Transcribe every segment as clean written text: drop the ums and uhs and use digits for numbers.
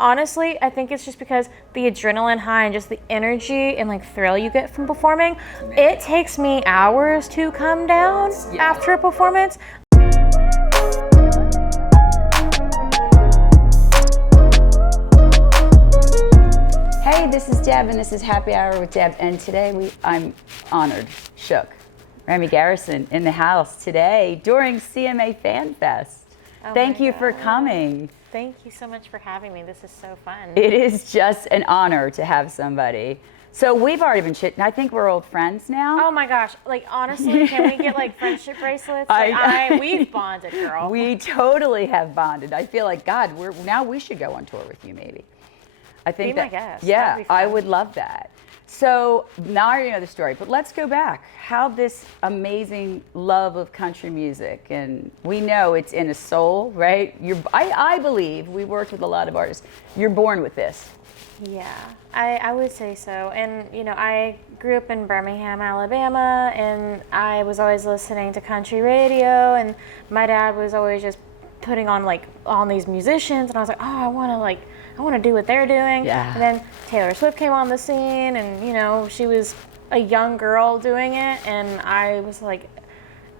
Honestly, I think it's just because the adrenaline high and just the energy and like thrill you get from performing. It takes me hours to come down after a performance. Hey, this is Deb and this is Happy Hour with Deb, and today I'm honored, shook. Remy Garrison in the house today during CMA Fan Fest. Thank you for coming. Thank you so much for having me. This is so fun. It is just an honor to have somebody. So we've already been chitting. I think we're old friends now. Oh my gosh. Like, honestly, can we get like friendship bracelets? We've bonded, girl. We totally have bonded. I feel like, God, now we should go on tour with you maybe. I think Be my guest. Yeah, I would love that. So now I already know the story, but let's go back. How this amazing love of country music, and we know it's in a soul, right? I believe, we worked with a lot of artists, you're born with this. Yeah, I would say so. And, you know, I grew up in Birmingham, Alabama, and I was always listening to country radio, and my dad was always just putting on like all these musicians, and I was like, oh, I want to do what they're doing. Yeah. And then Taylor Swift came on the scene, and, you know, she was a young girl doing it, and I was like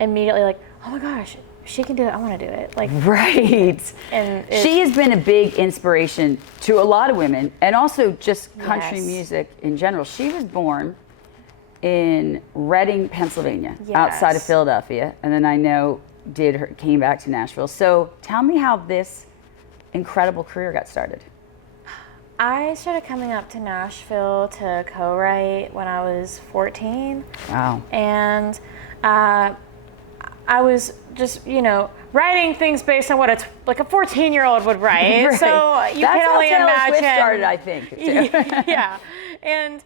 immediately like, oh my gosh, she can do it. I want to do it. Like, right. And she has been a big inspiration to a lot of women, and also just country music in general. She was born in Reading, Pennsylvania, outside of Philadelphia, and then I know came back to Nashville. So tell me how this incredible career got started. I started coming up to Nashville to co-write when I was 14. Wow. And I was just, you know, writing things based on what a 14-year-old would write. Right. So you That's can only how Taylor imagine. Swift started, I think. Too. Yeah. And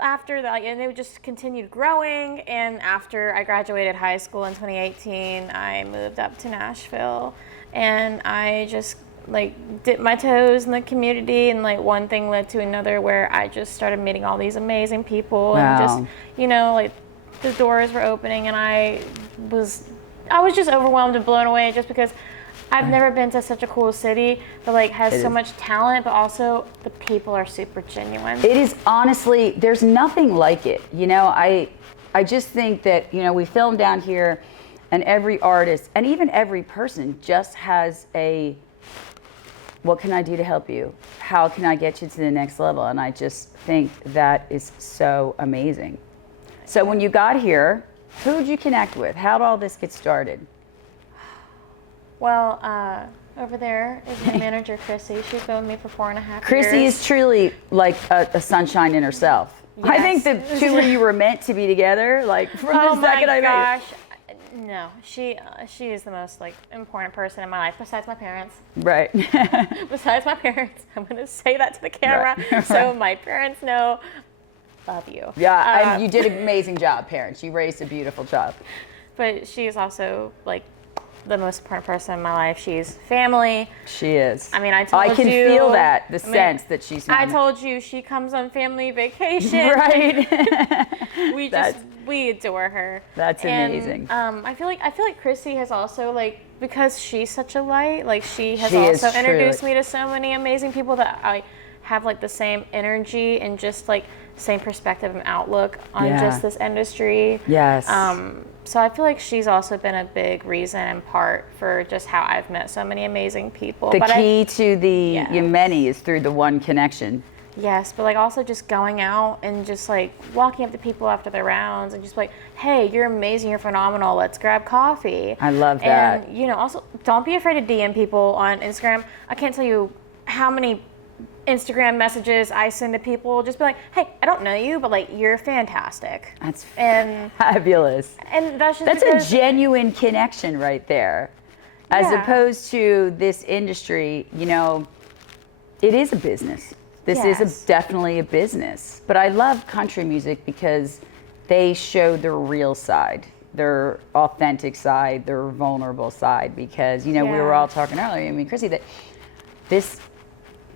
after that, and it just continued growing. And after I graduated high school in 2018, I moved up to Nashville, and I just like dipped my toes in the community, and like one thing led to another where I just started meeting all these amazing people. Wow. And just, you know, like the doors were opening, and I was just overwhelmed and blown away just because I've never been to such a cool city that like has so much talent, but also the people are super genuine. It is, honestly, there's nothing like it. You know, I just think that, you know, we film down here, and every artist and even every person just has a, what can I do to help you? How can I get you to the next level? And I just think that is so amazing. So when you got here, who did you connect with? How did all this get started? Well, over there is my manager, Chrissy. She's been with me for 4.5 years. Chrissy is truly like a sunshine in herself. Yes. I think the two of you were meant to be together. Like from the second I met you. No, she is the most like important person in my life besides my parents. Right. Besides my parents, I'm gonna say that to the camera, right. So my parents know. Love you. Yeah, and you did an amazing job, parents. You raised a beautiful child. But she is also like the most important person in my life. She's family. She is. I mean, I can feel that, sense that she's I told you she comes on family vacation. Right. We adore her. That's amazing. I feel like Chrissy has also, like, because she's such a light, like she has also introduced me to so many amazing people that I have like the same energy and just like same perspective and outlook on just this industry. Yes. So I feel like she's also been a big reason and part for just how I've met so many amazing people. The key to the many is through the one connection. Yes, but like also just going out and just like walking up to people after their rounds and just like, hey, you're amazing, you're phenomenal, let's grab coffee. I love that. And, you know, also don't be afraid to DM people on Instagram. I can't tell you how many Instagram messages I send to people, just be like, hey, I don't know you, but like you're fantastic. That's fabulous. And that's a genuine connection right there. As opposed to this industry, you know, it is a business. This is definitely a business. But I love country music because they show their real side, their authentic side, their vulnerable side. Because, you know, we were all talking earlier, I mean, Chrissy, that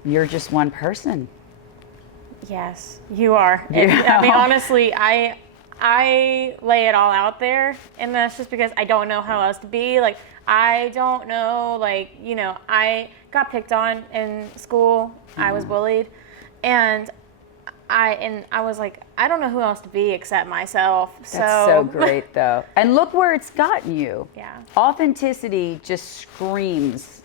you're just one person. Yes, you are. And, I mean, honestly, I I lay it all out there, and that's just because I don't know how else to be. Like, I don't know, like, you know, I got picked on in school. I was bullied, and I was like, I don't know who else to be except myself. That's so great, though. And look where it's gotten you. Yeah. Authenticity just screams,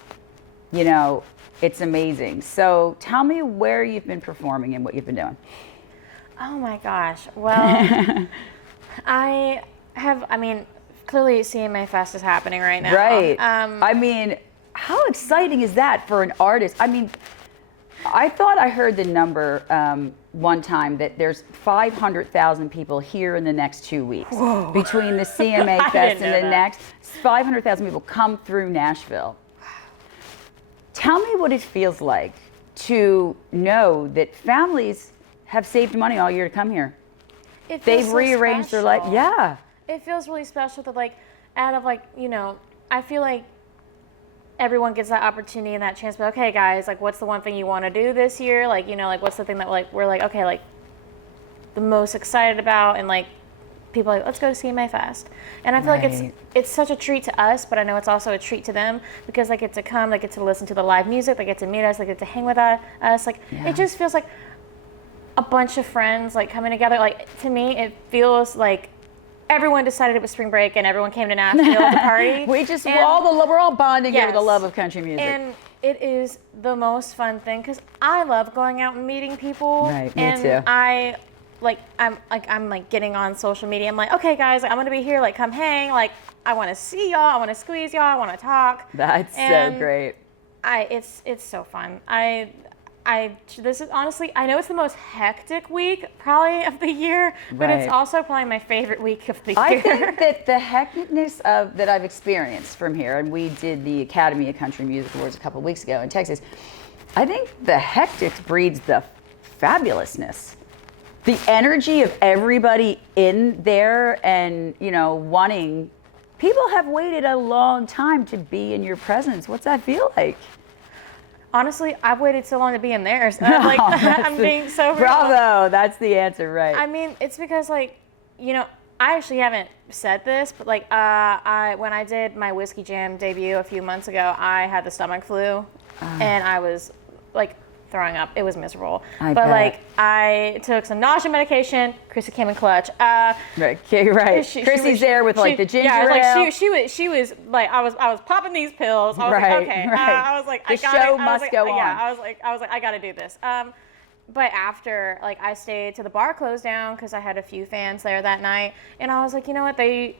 you know, it's amazing. So tell me where you've been performing and what you've been doing. Oh my gosh. Well, I mean, clearly CMA Fest is happening right now. Right. I mean, how exciting is that for an artist? I mean, I thought I heard the number one time that there's 500,000 people here in the next 2 weeks. Whoa. Between the CMA Fest and the next 500,000 people come through Nashville. Tell me what it feels like to know that families have saved money all year to come here. They've rearranged their life. Yeah. It feels really special that, like, out of, like, you know, I feel like everyone gets that opportunity and that chance. But okay, guys, like, what's the one thing you want to do this year? Like, you know, like, what's the thing that, like, we're like, okay, like, the most excited about, and like, people are like, let's go to CMA Fest. And I feel like it's such a treat to us, but I know it's also a treat to them because they get to come, they get to listen to the live music, they get to meet us, they get to hang with us. Like, it just feels like a bunch of friends, like, coming together. Like, to me, it feels like everyone decided it was spring break and everyone came to Nashville to party. We're all bonding over the love of country music. And it is the most fun thing because I love going out and meeting people. Right, me and too. I'm getting on social media. I'm like, okay, guys, like, I'm gonna be here. Like, come hang. Like, I want to see y'all. I want to squeeze y'all. I want to talk. That's so great. It's so fun. This is honestly, I know it's the most hectic week probably of the year, but it's also probably my favorite week of the year. I think that the hecticness that I've experienced from here, and we did the Academy of Country Music Awards a couple of weeks ago in Texas, I think the hectic breeds the fabulousness. The energy of everybody in there and, you know, wanting, people have waited a long time to be in your presence. What's that feel like? Honestly, I've waited so long to be in theirs. Like, I'm being so real. Bravo, that's the answer, right? I mean, it's because, like, you know, I actually haven't said this, but like, when I did my Whiskey Jam debut a few months ago, I had the stomach flu, and I was like throwing up. It was miserable. Like, I took some nausea medication. Chrissy came in clutch. Right. Chrissy's there with like the ginger ale. Like she was like, I was popping these pills. I was like, okay. I was like, the show must go on. Yeah. I was like, I gotta do this. But after, like, I stayed till the bar closed down because I had a few fans there that night, and I was like, you know what? They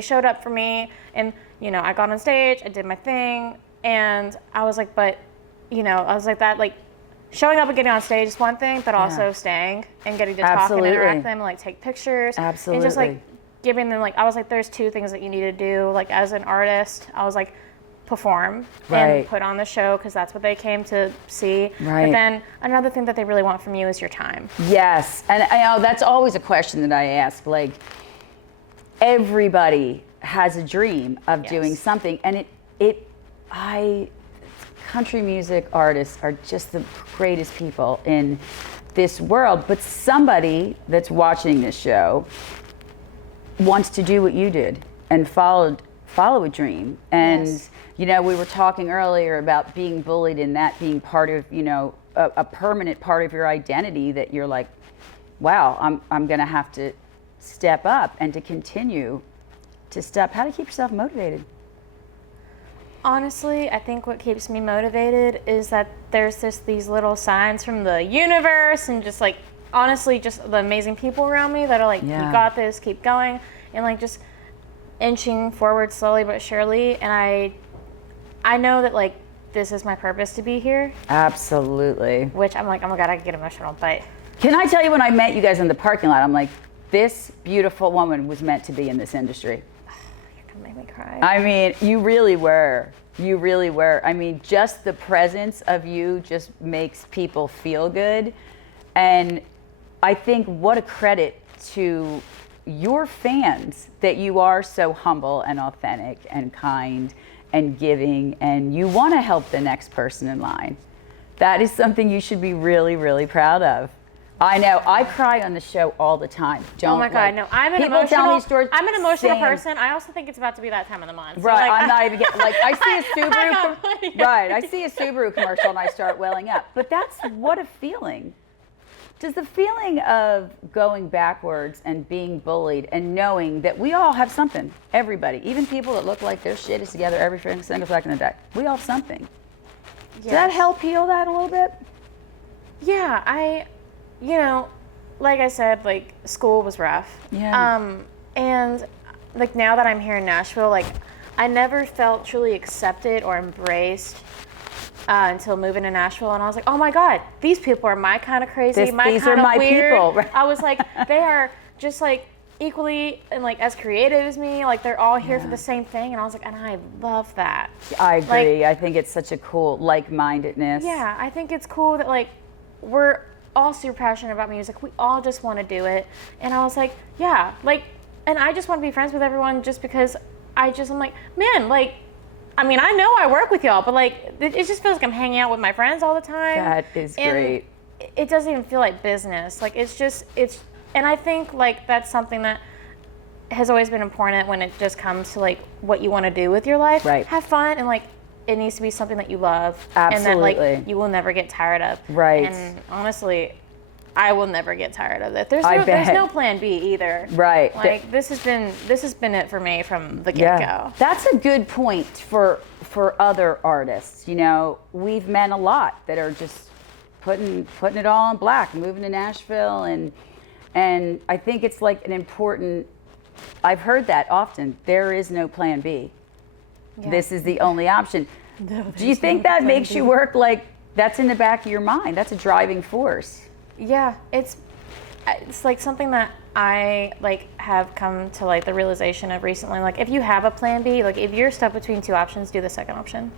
showed up for me, and, you know, I got on stage, I did my thing, and I was like, but, you know, I was like, that, like, showing up and getting on stage is one thing, but also staying and getting to talk and interact with them and, like, take pictures. Absolutely. And just, like, giving them, like, I was like, there's two things that you need to do, like, as an artist. I was like, perform and put on the show because that's what they came to see. But then another thing that they really want from you is your time. Yes. And I know that's always a question that I ask. Like, everybody has a dream of doing something, and country music artists are just the greatest people in this world, but somebody that's watching this show wants to do what you did and follow a dream. And you know, we were talking earlier about being bullied and that being part of, you know, a permanent part of your identity, that you're like, wow, I'm gonna have to step up and to continue to step. How to keep yourself motivated? Honestly, I think what keeps me motivated is that there's these little signs from the universe, and just, like, honestly, just the amazing people around me that are like, you got this, keep going, and, like, just inching forward slowly but surely. And I know that, like, this is my purpose to be here. Absolutely. Which I'm like, oh my God, I get emotional, but. Can I tell you, when I met you guys in the parking lot, I'm like, this beautiful woman was meant to be in this industry. Make me cry. I mean, you really were. You really were. I mean, just the presence of you just makes people feel good. And I think what a credit to your fans that you are so humble and authentic and kind and giving, and you want to help the next person in line. That is something you should be really, really proud of. I know. I cry on the show all the time. Oh my God, no. I'm an people emotional. tell me stories. I'm an emotional Same. person. I also think it's about to be that time of the month. So Right. like, I'm not even getting, like, I see a Subaru. know. Right. I see a Subaru commercial and I start welling up. But that's what a feeling. Does the feeling of going backwards and being bullied and knowing that we all have something, everybody, even people that look like their shit is together every single second of the day, we all have something. Does that help heal that a little bit? Yeah, you know, like I said, like school was rough. Yeah. And like now that I'm here in Nashville, like I never felt truly accepted or embraced until moving to Nashville, and I was like, oh my God, these people are my kind of crazy, these kind are of my weird. people. Right. I was like, they are just like equally and like as creative as me. Like they're all here for the same thing, and I was like, and I love that. I agree. Like, I think it's such a cool like-mindedness. Yeah, I think it's cool that like we're all super passionate about music. We all just want to do it, and I was like, yeah, like, and I just want to be friends with everyone just because I'm like, man, like. I mean, I know I work with y'all, but like, it just feels like I'm hanging out with my friends all the time. That is great. It doesn't even feel like business. Like, and I think like that's something that has always been important when it just comes to like what you want to do with your life. Right. Have fun, and like, it needs to be something that you love. Absolutely. And that like, you will never get tired of. Right. And honestly, I will never get tired of it. There's bet. no plan B either. Right. Like this has been it for me from the get-go. That's a good point for other artists. You know, we've met a lot that are just putting it all in black, moving to Nashville, and I think it's like an important. I've heard that often. There is no plan B. Yeah. This is the only option. No, do you think that makes you work like that's in the back of your mind? That's a driving force. Yeah, it's like something that I like have come to like the realization of recently. Like if you have a plan B, like if you're stuck between two options, do the second option,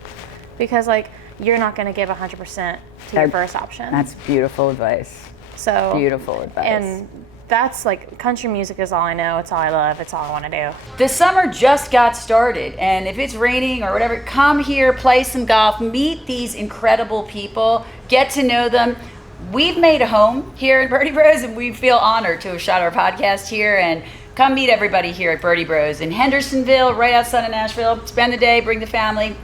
because like you're not going to give 100% to your first option. That's beautiful advice. So beautiful advice. And that's like country music is all I know. It's all I love. It's all I want to do. The summer just got started, and if it's raining or whatever, come here, play some golf, meet these incredible people, get to know them. We've made a home here at Birdie Bros, and we feel honored to have shot our podcast here. And come meet everybody here at Birdie Bros in Hendersonville, right outside of Nashville. Spend the day, bring the family.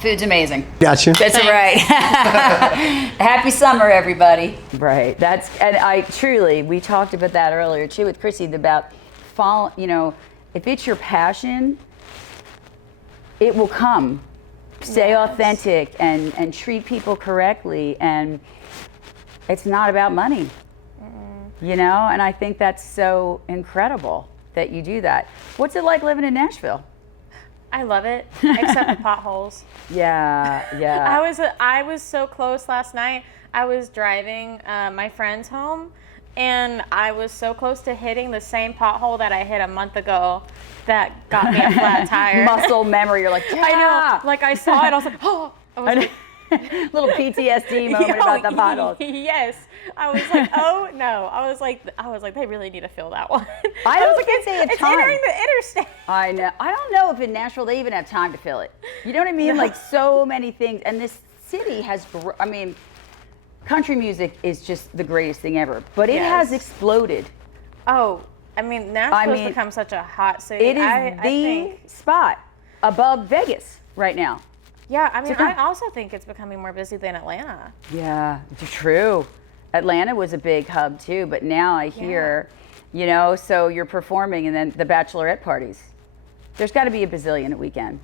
Food's amazing. Gotcha. That's right. Happy summer, everybody. Right. And I truly, we talked about that earlier too with Chrissy about you know, if it's your passion, it will come. Stay authentic and treat people correctly, and it's not about money. You know, and I think that's so incredible that you do that. What's it like living in Nashville? I love it, except the potholes. Yeah. I was so close last night. I was driving my friend's home, and I was so close to hitting the same pothole that I hit a month ago that got me a flat tire. Muscle memory. You're like, yeah. I know. Like I saw it, I was like, oh. I was like, little PTSD moment about the potholes. Yes. I was like, oh no. I was like, they really need to fill that one. I don't think they have it's time. entering the interstate. I know. I don't know if in Nashville they even have time to fill it. You know what I mean? No. Like so many things. And this city has, I mean, country music is just the greatest thing ever. But it has exploded. Oh, I mean, Nashville's become such a hot city. It is the spot above Vegas right now. Yeah, I mean, I also think it's becoming more busy than Atlanta. Yeah, true. Atlanta was a big hub too, but now I hear, you know, so you're performing and then the bachelorette parties. There's got to be a bazillion a weekend,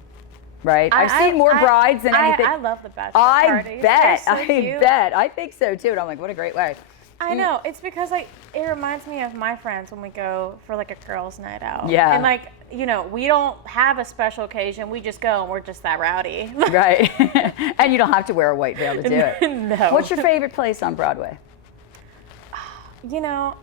right? I've seen more brides than anything. I love the bachelorette parties. I bet. I think so too. And I'm like, what a great way. I know. It's because like it reminds me of my friends when we go for like a girls' night out. Yeah. And like, you know, we don't have a special occasion. We just go and we're just that rowdy. Right. And you don't have to wear a white veil to do it. No. What's your favorite place on Broadway? You know,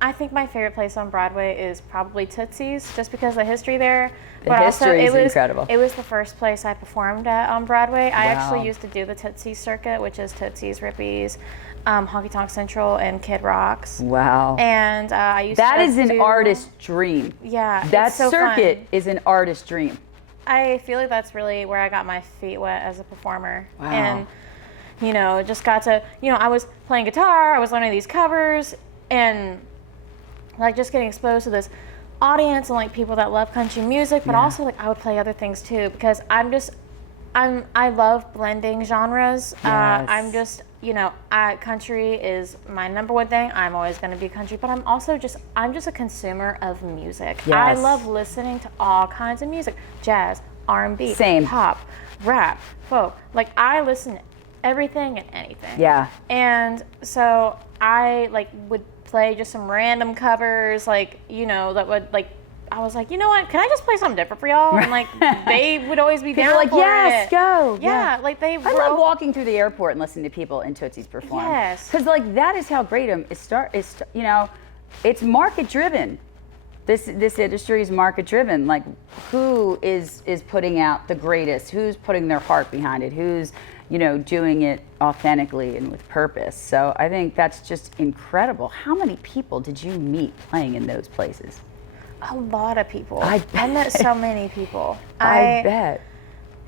I think my favorite place on Broadway is probably Tootsie's, just because of the history there. The history is incredible. It was the first place I performed at on Broadway. I actually used to do the Tootsie's circuit, which is Tootsie's, Rippies, Honky Tonk Central, and Kid Rocks. Wow. And I used that to is an artist's dream. Yeah. That it's so circuit fun. is an artist's dream. I feel like that's really where I got my feet wet as a performer. Wow. And just got to, I was playing guitar, I was learning these covers, and like just getting exposed to this audience and like people that love country music, but also like I would play other things too, because I love blending genres. Yes. I'm just, country is my number one thing. I'm always going to be country, but I'm just a consumer of music. Yes. I love listening to all kinds of music: jazz, R&B, Same. pop, rap, folk. Like I listen to everything and anything. Yeah. And so I like would play just some random covers, like, that would like, I was like, you know what? Can I just play something different for y'all? And like, they would always be down like, for yes, it. go. Yeah, like they. I love walking through the airport and listening to people in Tootsie's perform. Yes. Because like that is how great it's market driven. This industry is market driven. Like who is putting out the greatest? Who's putting their heart behind it? Who's doing it authentically and with purpose. So I think that's just incredible. How many people did you meet playing in those places? A lot of people. I bet. I met so many people. I bet.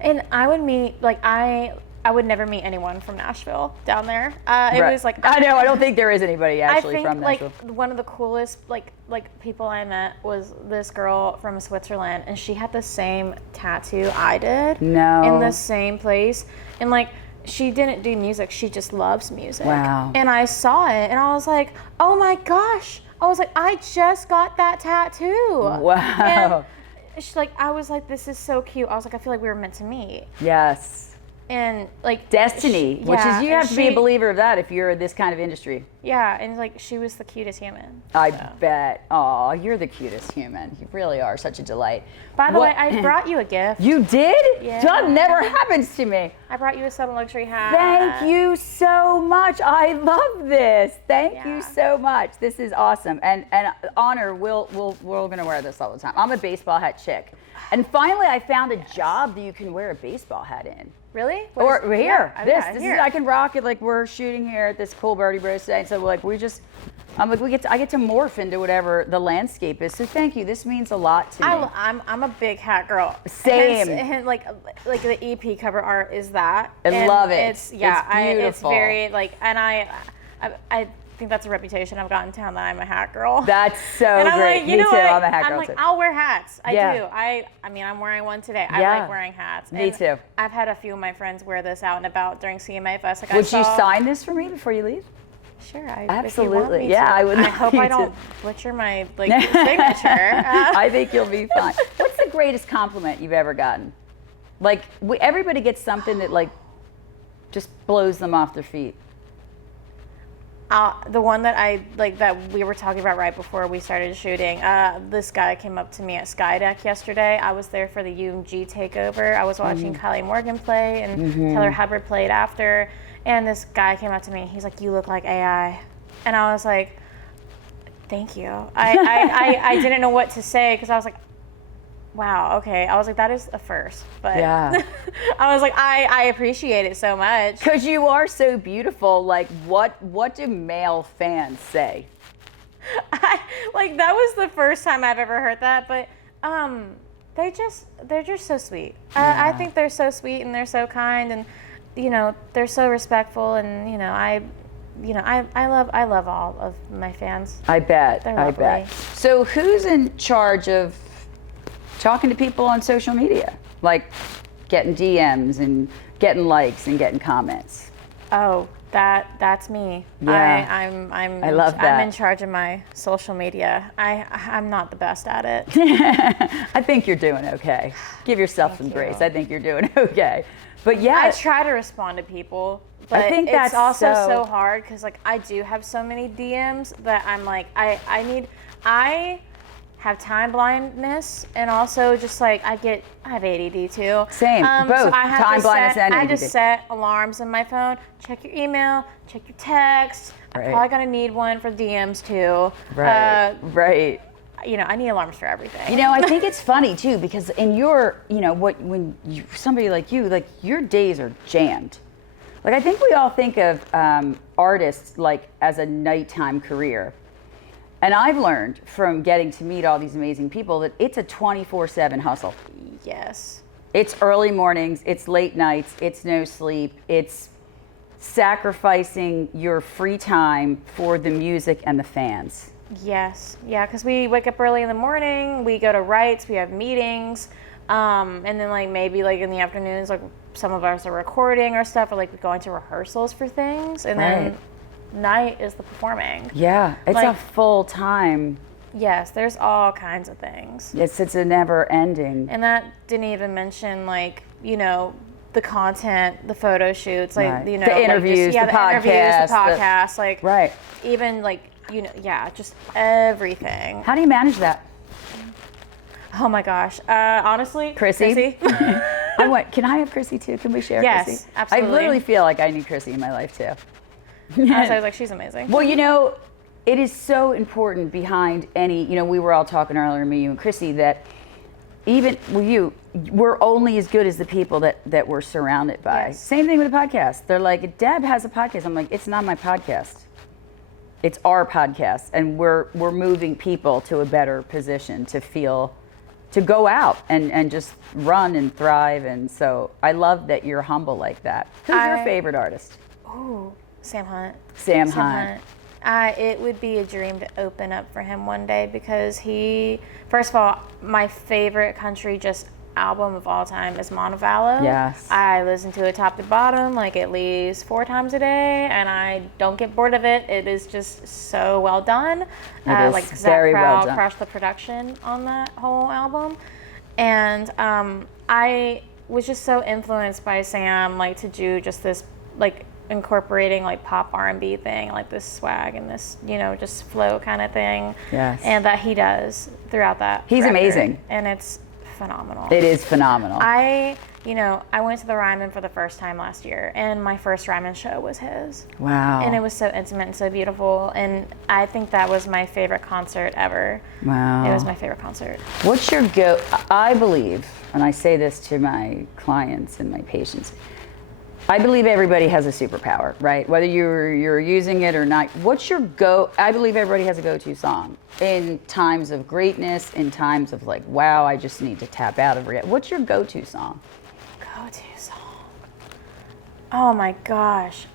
And I would meet, like, I would never meet anyone from Nashville down there. It Right. was like, I know, I don't think there is anybody actually I think from Nashville. like one of the coolest like people I met was this girl from Switzerland, and she had the same tattoo I did. No. In the same place. And like, she didn't do music, she just loves music. Wow. And I saw it and I was like, oh my gosh. I was like, I just got that tattoo. Wow. And she, like, I was like, this is so cute. I was like, I feel like we were meant to meet. Yes. And like Destiny, which is you have to be a believer of that if you're in this kind of industry. Yeah, and like she was the cutest human. I bet. Aw, you're the cutest human. You really are such a delight. By the way, I brought you a gift. You did? Yeah. That never happens to me. I brought you a Southern Luxury hat. Thank you so much. I love this. Thank you so much. This is awesome. And honor, we're gonna wear this all the time. I'm a baseball hat chick. And finally I found a job that you can wear a baseball hat in. Really? Or here, Yeah, this here. is, I can rock it like we're shooting here at this cool Birdie Bros today. So like I get to morph into whatever the landscape is. So thank you. This means a lot to me. I'm a big hat girl. Same. And like the EP cover art is that. I love it. It's beautiful. It's very like, and I think that's a reputation I've got in town, that I'm a hat girl. That's so and I'm great. like, you Me know too. what? I'm a hat girl I'm like, too. I'll wear hats. I Yeah. do. I mean, I'm wearing one today. I Yeah. like wearing hats. Me And too. I've had a few of my friends wear this out and about during CMA Fest. Like, Would you sign this for me before you leave? Sure. Absolutely. If you want me Yeah, to. I would I love hope you I to. don't butcher my signature. I think you'll be fine. What's the greatest compliment you've ever gotten? Like everybody gets something that like just blows them off their feet. The one that that we were talking about right before we started shooting, this guy came up to me at Skydeck yesterday. I was there for the UMG takeover. I was watching Kylie Morgan play, and Taylor Hubbard played after. And this guy came up to me. He's like, "You look like AI," and I was like, "Thank you." I didn't know what to say, because I was like, wow, okay. I was like, that is a first. But Yeah. I was like, I appreciate it so much. Because you are so beautiful. Like, what do male fans say? That was the first time I've ever heard that, but they're just so sweet. I think they're so sweet, and they're so kind, and they're so respectful, and I love all of my fans. I bet. They're I lovely. bet. So who's in charge of talking to people on social media, like getting DMs and getting likes and getting comments? Oh, that's me. Yeah. I love that. I'm in charge of my social media. I'm not the best at it. I think you're doing okay. Give yourself some you. grace. I think you're doing okay. But yeah, I try to respond to people, but I think that's it's also so- so hard, because like I do have so many DMs that I'm like, I have time blindness, and also just like I have ADD too. Same, both. So I have Time to blindness set, and I ADD. just set alarms in my phone. Check your email, check your text. Right. I'm probably gonna need one for DMs too. right, right. I need alarms for everything. I think it's funny too, because in your, somebody like you, like your days are jammed. Like I think we all think of artists like as a nighttime career. And I've learned from getting to meet all these amazing people that it's a 24/7 hustle. Yes. It's early mornings, it's late nights, it's no sleep, it's sacrificing your free time for the music and the fans. Yes. Yeah, because we wake up early in the morning, we go to Wrights, we have meetings, and then like maybe like in the afternoons, like some of us are recording our stuff, or like we go into rehearsals for things, and then night is the performing. Yeah, it's like, a full time. Yes, there's all kinds of things. It's a never ending. And that didn't even mention like, you know, the content, the photo shoots, like, you know, the interviews, like just, the podcasts, like even like, you know, just everything. How do you manage that? Oh my gosh. Honestly, Chrissy. Can I have Chrissy too? Can we share Yes, Chrissy? absolutely. I literally feel like I need Chrissy in my life too. I was like, she's amazing. Well, you know, it is so important behind any, you know, we were all talking earlier, me, you and Chrissy, that even with we're only as good as the people that we're surrounded by. Yes. Same thing with the podcast. They're like, Deb has a podcast. I'm like, it's not my podcast. It's our podcast. And we're moving people to a better position to go out and just run and thrive. And so I love that you're humble like that. Who's your favorite artist? Oh, Sam Hunt. Sam Hunt. It would be a dream to open up for him one day, because first of all, my favorite country album of all time is Montevallo. Yes. I listen to it top to bottom, like at least 4 times a day, and I don't get bored of it. It is just so well done. It is like very Zach well Proud done. crushed the production on that whole album. And I was just so influenced by Sam, like to do just this, like incorporating like pop R&B thing, like this swag and this, you know, just flow kind of thing. Yes. And that he does throughout that. He's record. amazing. And it's phenomenal. It is phenomenal. I went to the Ryman for the first time last year, and my first Ryman show was his. Wow. And it was so intimate and so beautiful, and I think that was my favorite concert ever. Wow. It was my favorite concert. What's your I believe, and I say this to my clients and my patients, I believe everybody has a superpower, right? Whether you're using it or not. What's your I believe everybody has a go-to song in times of greatness, in times of like, wow, I just need to tap out of it. What's your go-to song? Go-to song. Oh my gosh.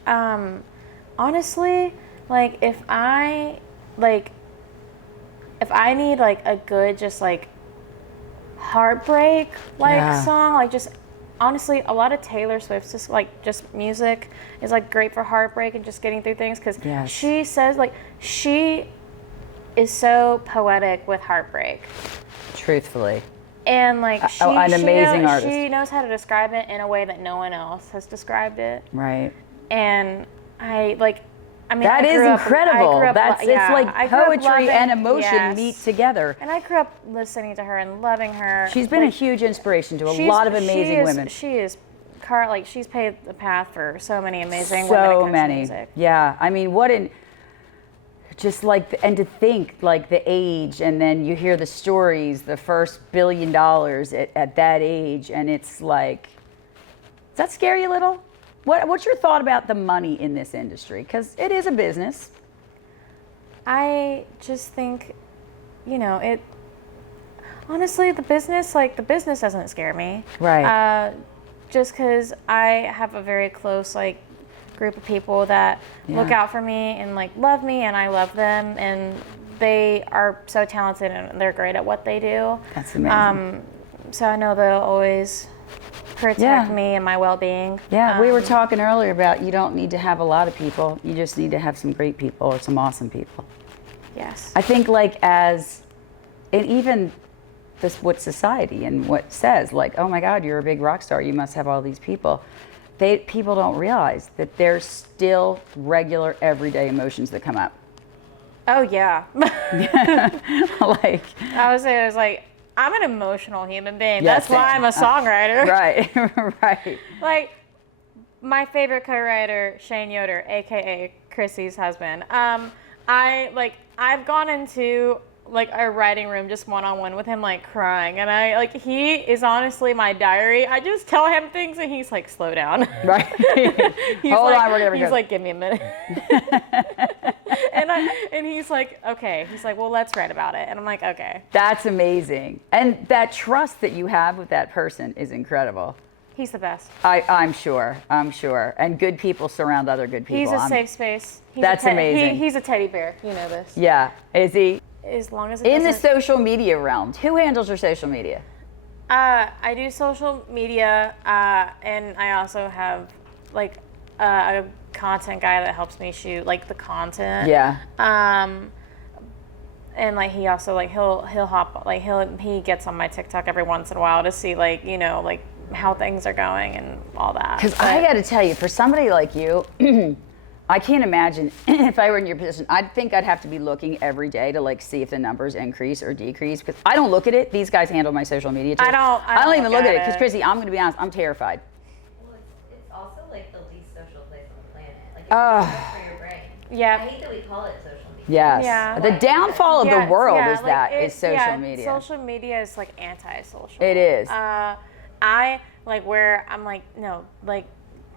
Honestly, like if I need like a good just like heartbreak song, like just honestly, a lot of Taylor Swift's just music is like great for heartbreak and just getting through things, because she says like she is so poetic with heartbreak. Truthfully. And like an amazing artist. She knows how to describe it in a way that no one else has described it. Right. And that is incredible. It's like poetry and emotion meet together. And I grew up listening to her and loving her. She's been a huge inspiration to a lot of amazing women. She is, like, she's paved the path for so many amazing women So in country many. music. Yeah. I mean, just like, and to think like the age, and then you hear the stories, the first $1 billion at that age, and it's like, does that scare you a little? What's your thought about the money in this industry? Because it is a business. I just think, honestly, the business doesn't scare me. Right. Just because I have a very close, group of people that look out for me and, love me, and I love them, and they are so talented and they're great at what they do. That's amazing. So I know they'll always protect me and my well-being. Yeah, we were talking earlier about you don't need to have a lot of people. You just need to have some great people or some awesome people. Yes. I think and even what society and what says, oh my God, you're a big rock star, you must have all these people. People don't realize that there's still regular, everyday emotions that come up. Oh, yeah. I was I'm an emotional human being. That's why I'm a songwriter. Right. My favorite co-writer, Shane Yoder, aka Chrissy's husband. I've gone into our writing room just one-on-one with him, crying, and he is honestly my diary. I just tell him things and he's slow down. Right. Hold on, we're gonna He's give me a minute. and he's okay. He's well, let's write about it. And I'm okay. That's amazing. And that trust that you have with that person is incredible. He's the best. I'm sure. And good people surround other good people. He's a safe space. That's amazing. He's a teddy bear. You know this. Yeah. Is he? As long as it In the doesn't- social media realm, who handles your social media? I do social media, and I also have like a content guy that helps me shoot like the content. Yeah. And like he also like he'll hop like he gets on my TikTok every once in a while to see like like how things are going and all that. Because I got to tell you, for somebody like you, I can't imagine if I were in your position. I'd think I'd have to be looking every day to like see if the numbers increase or decrease. Because I don't look at it. These guys handle my social media too. I don't even look at it. Because Chrissy, I'm going to be honest, I'm terrified. Well, it's also like the least social place on the planet. Like it's good for your brain. Yeah. I hate that we call it social media. Yes. Yeah. The downfall of the world is like is social media. Social media is like anti-social. It is. I like where I'm like, no, like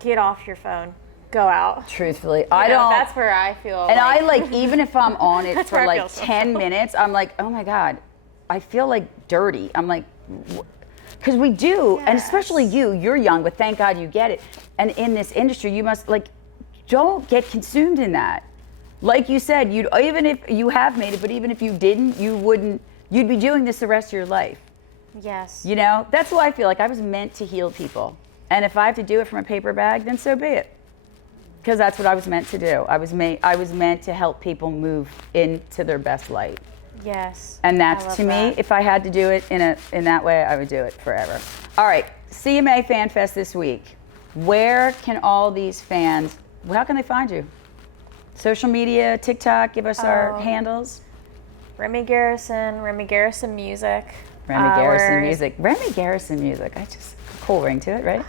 get off your phone, go out. Truthfully, I don't. That's where I feel. And I like, even if I'm on it for where I like feel so. 10 minutes, I'm like, oh my God, I feel like dirty. I'm like, because we do, and especially you're young, but thank God you get it. And in this industry, you must like, don't get consumed in that. Like you said, even if you have made it, but even if you didn't, you'd be doing this the rest of your life. Yes. You know, that's why I feel like I was meant to heal people. And if I have to do it from a paper bag, then so be it. Because that's what I was meant to do. I was meant to help people move into their best light. Yes. And that's, to me, if I had to do it in that way, I would do it forever. All right, CMA Fan Fest this week. Where can all these fans, how can they find you? Social media, TikTok, give us our handles. Remy Garrison Music. Remy Garrison Music. Remy Garrison Music. Cool ring to it, right?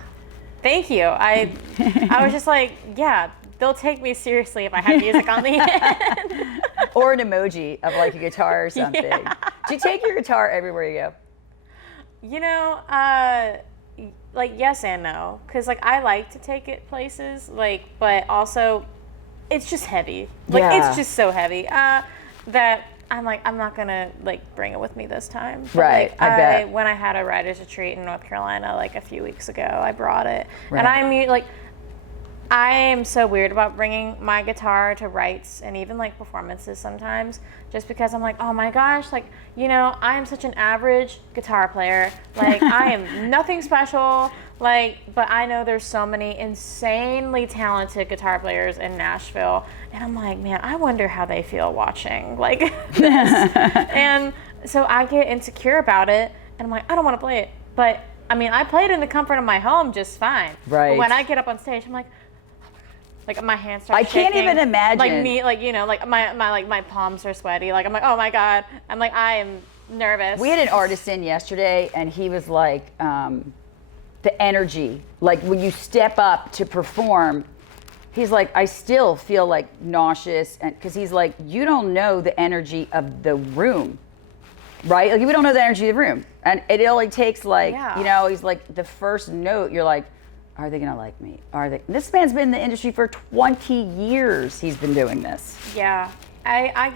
Thank you. I was just like, yeah, they'll take me seriously if I have music on the end. Or an emoji of like a guitar or something. Yeah. Do you take your guitar everywhere you go? You know, like yes and no. Because like I like to take it places, like, but also it's just heavy. Like it's just so heavy that I'm like, I'm not gonna like bring it with me this time. But, right, like, I bet. When I had a writer's retreat in North Carolina like a few weeks ago, I brought it, Right. and I am so weird about bringing my guitar to rights and even like performances sometimes, just because I'm like, oh my gosh, like, I am such an average guitar player. Like, I am nothing special. Like, but I know there's so many insanely talented guitar players in Nashville, and I'm like, man, I wonder how they feel watching like this. And so I get insecure about it, and I'm like, I don't want to play it. But I mean, I play it in the comfort of my home just fine. Right. But when I get up on stage, I'm like my hands start I shaking. can't even imagine. Like me, like like my palms are sweaty. Like I'm like, oh my God. I'm like, I am nervous. We had an artist in yesterday, and he was like, the energy, like when you step up to perform, he's like, I still feel like nauseous, and because he's like, you don't know the energy of the room, right? Like we don't know the energy of the room, and it only takes like, he's like the first note, you're like, are they gonna like me? Are they? This man's been in the industry for 20 years. He's been doing this. Yeah, I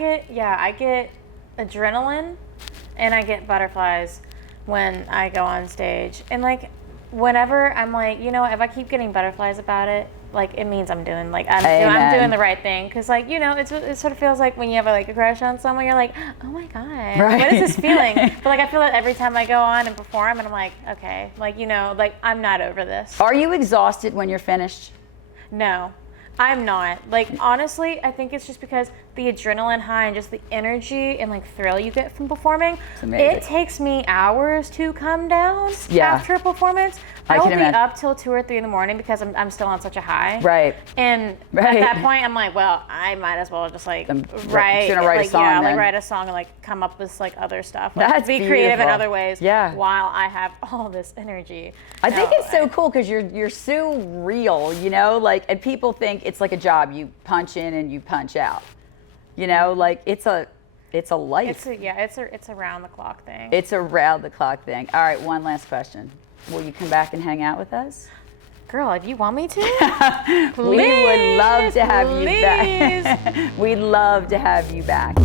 get adrenaline, and I get butterflies when I go on stage, and like. Whenever I'm like, if I keep getting butterflies about it, like it means I'm doing I'm doing the right thing. Because like it sort of feels like when you have like a crush on someone, you're like, oh my God, what is this feeling? But like I feel it every time I go on and perform, and I'm like, okay, like like I'm not over this. Are you exhausted when you're finished? No, I'm not. Like honestly, I think it's just because the adrenaline high and just the energy and like thrill you get from performing. It takes me hours to come down after a performance. I will be up till 2 or 3 in the morning because I'm still on such a high. Right. And at that point, I'm like, well, I might as well just like write a song. Write a song and like come up with like other stuff. Like, That's be creative in beautiful. other ways. Yeah. While I have all this energy. I think it's so cool because you're so real, like, and people think it's like a job. You punch in and you punch out. Like it's a life. It's a round the clock thing. It's a round the clock thing. All right, one last question. Will you come back and hang out with us? Girl, if you want me to, we would love to have you back. We'd love to have you back.